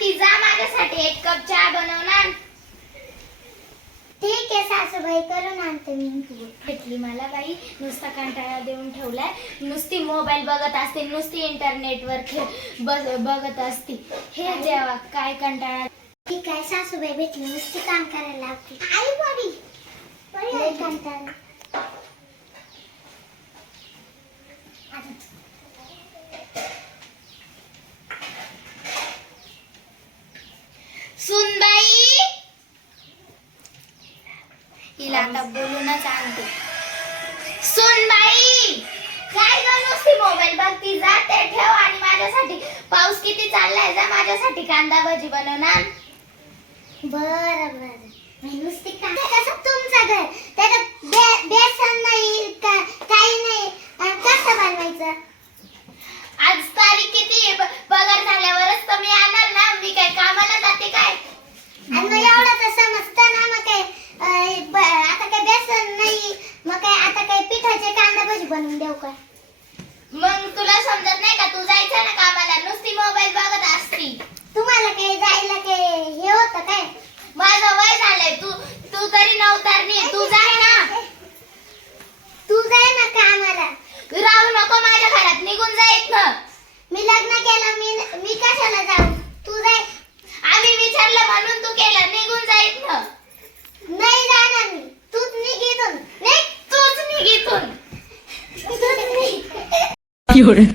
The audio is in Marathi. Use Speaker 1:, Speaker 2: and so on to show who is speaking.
Speaker 1: नक्की जा माझ्यासाठी एक कप चहा बनवणार
Speaker 2: ठीक आहे सासूबाई करून आणते मी.
Speaker 1: भेटली मला बाई. नुसता कंटाळा देऊन ठेवलाय. नुसती मोबाईल बघत असते नुसती इंटरनेटवर बघत असते. हे जेव्हा काय कंटाळा.
Speaker 2: ठीक आहे सासूबाई भेटली. नुसती काम करायला लागते आई बरी कंटाळा.
Speaker 1: सुनबाई? हिला आता बोलूनच आणते. सुनबाई काय ग नुसती मोबाईल बघती? जा ते ठेव आणि माझ्यासाठी. पाऊस किती चाललाय जा माझ्यासाठी कांदा भजी बनवणार
Speaker 2: बरं बरं. मी नुसती कसं तुमचं घर? त्याच्यात बे- बेसन नाही का- काही नाही. आणि कसं बनवायचं?
Speaker 1: आज तारीख किती आहे? पगार झाल्यावरच तर मी ना मी काय कामाला जाते काय आणि
Speaker 2: मग एवढं तर समजतं ना मग काय अं, ब- आता काय बेसन नाही मग काय आता काय पिठाचे कांदा भजी बनवून देऊ का?
Speaker 1: मग तुला समजत नाही का? तू जायचं ना कामाला? नुसती मोबाईल बघत असती.
Speaker 2: तुम्हाला काय जायला काय हे होतं काय?
Speaker 1: माझं वय झालंय. तू तू तरी नवतारणी तू जाय ना.
Speaker 2: तू जाय ना कामाला.
Speaker 1: राहू नको माझ्या घरात. निघून जायत ना
Speaker 2: मी लग्न केलं मी मी
Speaker 3: 有人，